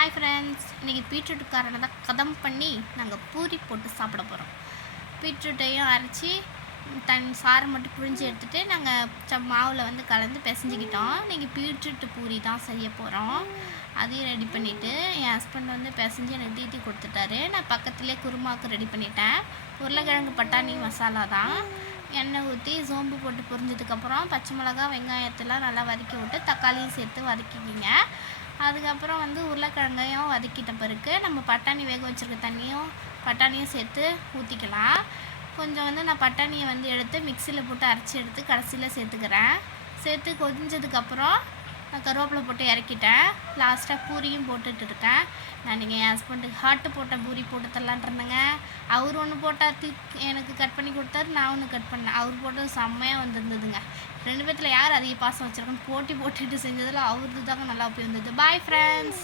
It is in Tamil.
ஹாய் ஃப்ரெண்ட்ஸ், இன்றைக்கி பீட்ரூட்டுக்காரனை தான் கதம் பண்ணி நாங்கள் பூரி போட்டு சாப்பிட போகிறோம். பீட்ரூட்டையும் அரைச்சி சாரை மட்டும் புழிஞ்சு எடுத்துகிட்டு நாங்கள் மாவில் வந்து கலந்து பிசைஞ்சிக்கிட்டோம். இன்றைக்கி பீட்ரூட்டு பூரி தான் செய்ய போகிறோம். அதையும் ரெடி பண்ணிவிட்டு என் ஹஸ்பண்ட் வந்து பிசைஞ்சு எனக்கு தீட்டி கொடுத்துட்டாரு. நான் பக்கத்துலேயே குருமாவுக்கு ரெடி பண்ணிட்டேன். உருளைக்கிழங்கு பட்டாணி மசாலா தான். எண்ணெய் ஊற்றி சோம்பு போட்டு பொரிஞ்சதுக்கப்புறம் பச்சை மிளகா வெங்காயத்தெல்லாம் நல்லா வதக்கி விட்டு தக்காளியும் சேர்த்து வதக்கிக்கிங்க. அதுக்கப்புறம் வந்து உருளைக்கிழங்கையும் வதக்கிட்ட பிறகு நம்ம பட்டாணி வேக வச்சுருக்க பட்டாணியும் சேர்த்து ஊற்றிக்கலாம். கொஞ்சம் வந்து நான் பட்டாணியை வந்து எடுத்து மிக்சியில் போட்டு அரைச்சி எடுத்து கடைசியில் சேர்த்து கொதிஞ்சதுக்கப்புறம் நான் கருவேப்பிலை போட்டு இறக்கிட்டேன். லாஸ்ட்டாக பூரியும் போட்டுட்டு இருக்கேன். நான் என் ஹஸ்பண்டுக்கு ஹார்ட்டு போட்ட பூரி போட்டு தரலான்ருந்தேங்க. அவர் ஒன்று போட்டார், எனக்கு கட் பண்ணி கொடுத்தாரு, நான் ஒன்று கட் பண்ணேன். அவர் போட்டது செம்மையாக வந்துருந்ததுங்க. 2 பேத்தில் யார் அதிக பாசம் வச்சுருக்கோன்னு போட்டுட்டு செஞ்சதில் அவரது தாங்க நல்லா போய் வந்தது. Bye friends.